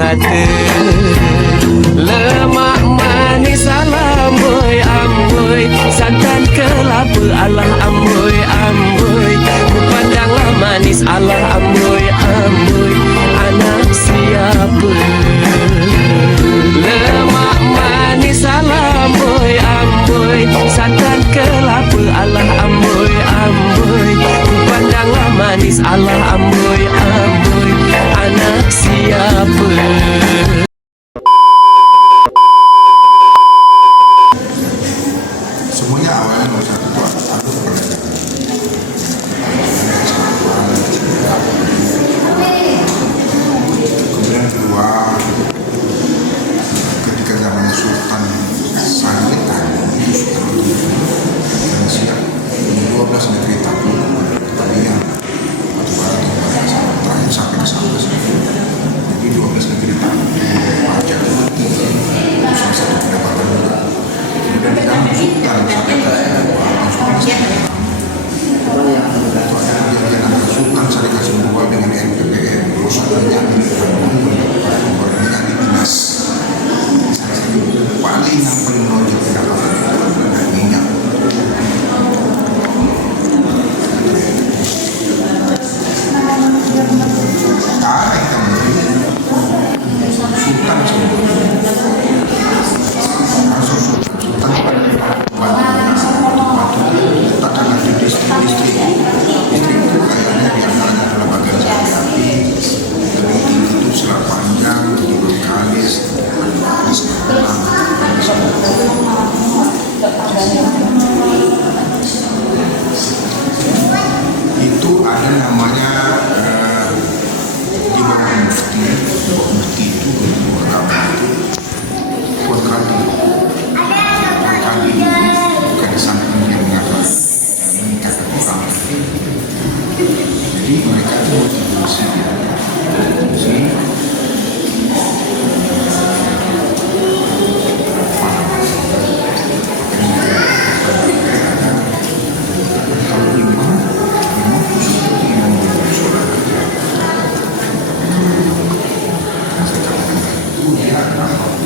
kata Lemak manis salam boy amboi Santan kelapa Allah amboi amboi Kupandanglah manis Allah amboi amboi Anak siapa? Lemak manis salam boy amboi Santan kelapa Allah amboi amboi Kupandanglah manis Allah amboi amboi Anak siapa?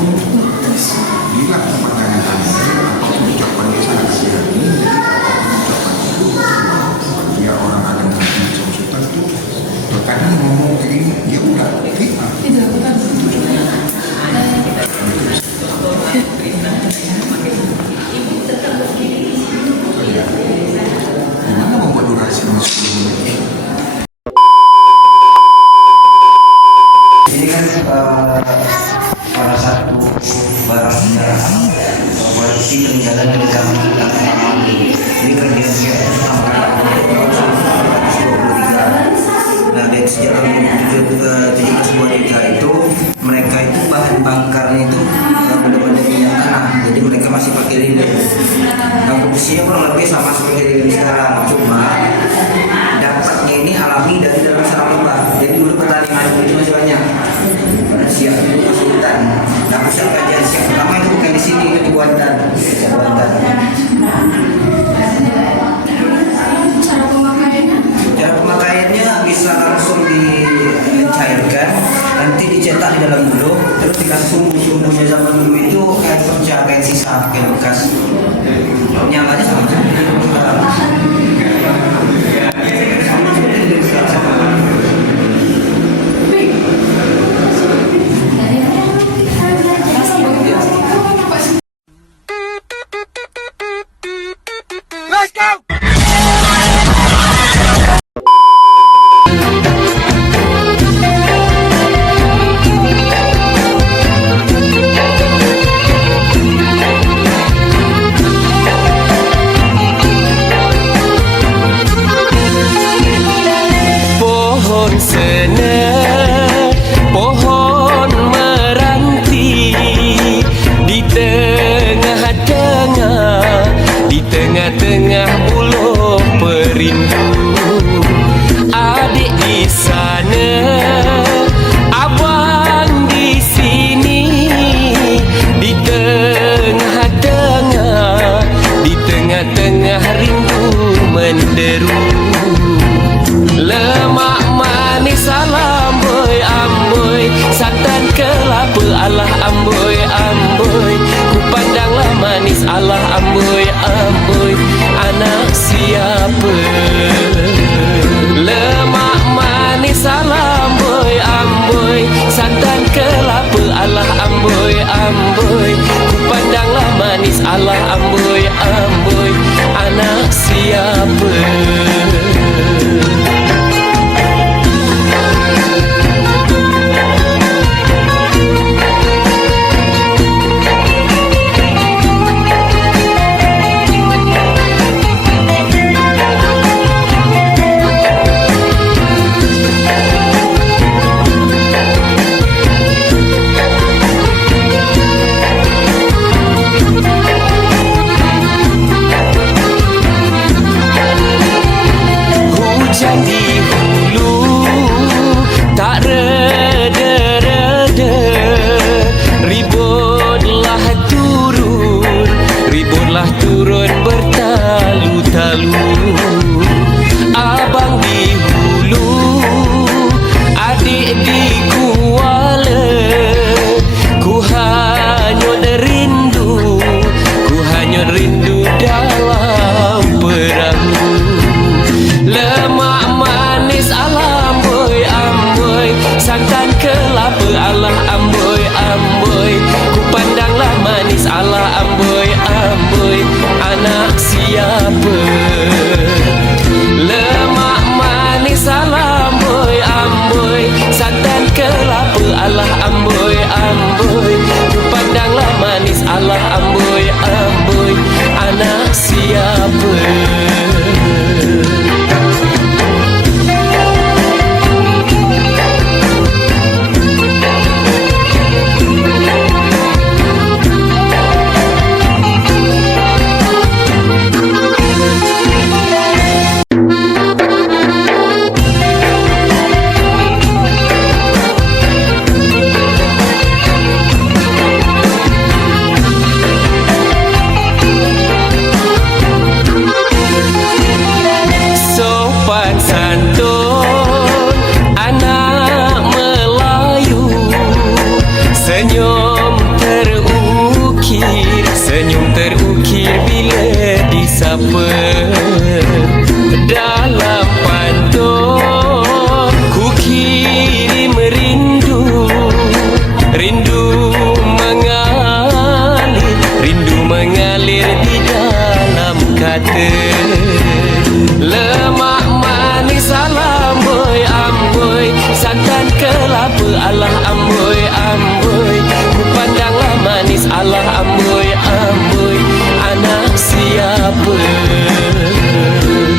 con Allah amboi amboi. Ku pandanglah manis Allah amboi amboi. Anak siapa? Lemak manis Allah amboi amboi. Santan kelapa Allah amboi amboi. Ku pandanglah manis Allah amboi amboi. Anak siapa kelapa Allah kelapa Allah amboi amboi. Ku pandanglah manis Allah amboi amboi. Anak siapa?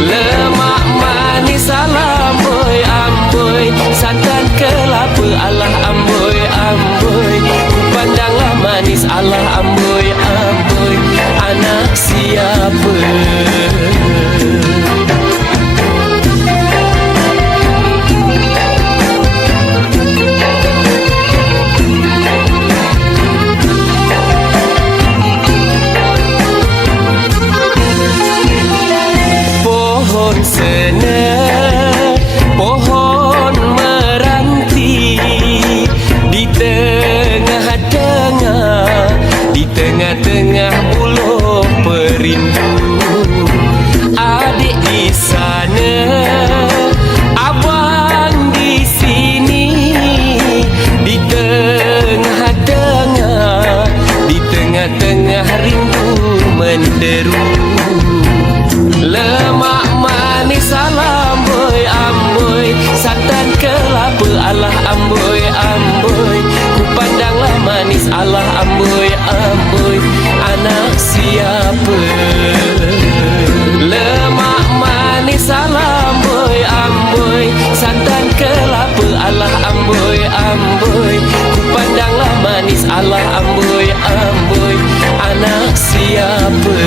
Lemak manis Allah amboi amboi. Santan kelapa Allah amboi amboi. Ku pandanglah manis Allah amboi amboi. Anak siapa Allah amboi amboi. Ku pandanglah manis Allah amboi amboi. Anak siapa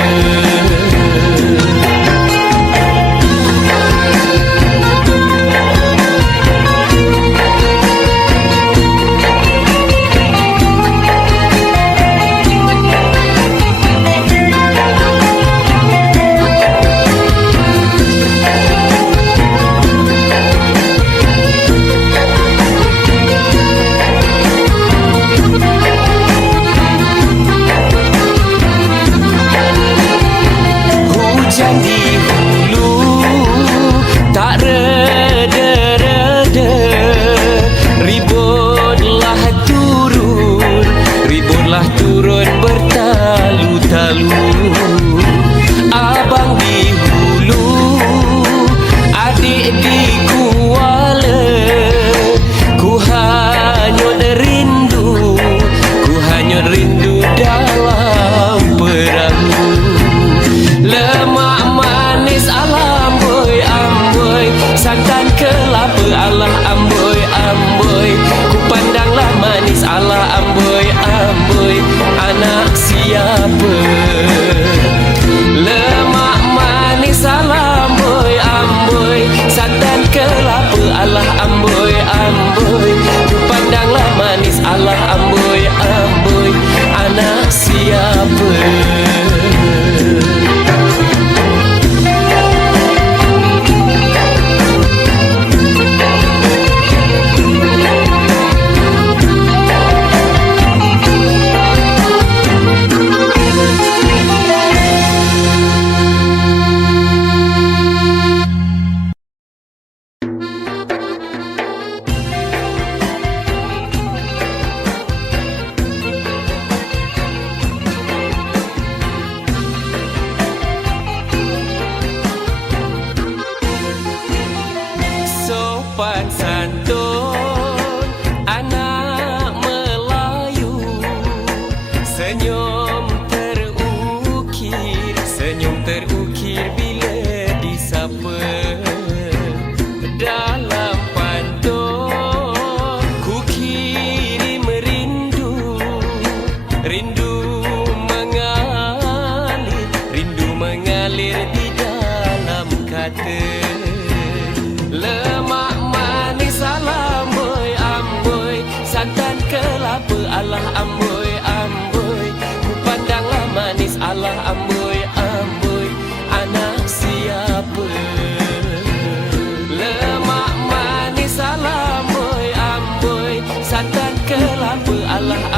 kelapa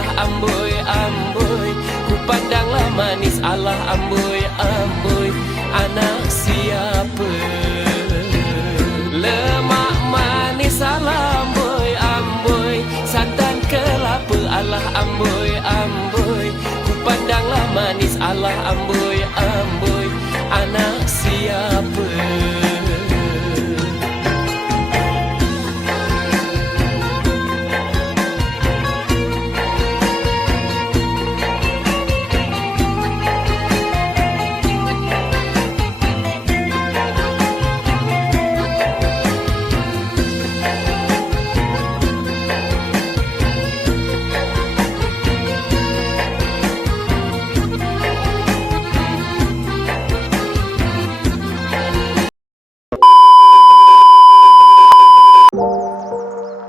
Allah amboi amboi. Ku pandanglah manis. Allah amboi amboi. Anak siapa? Lemak manis. Ala amboi amboi. Santan kelapa Allah amboi amboi. Ku pandanglah manis. Allah amboi amboi. Anak siapa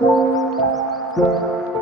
Música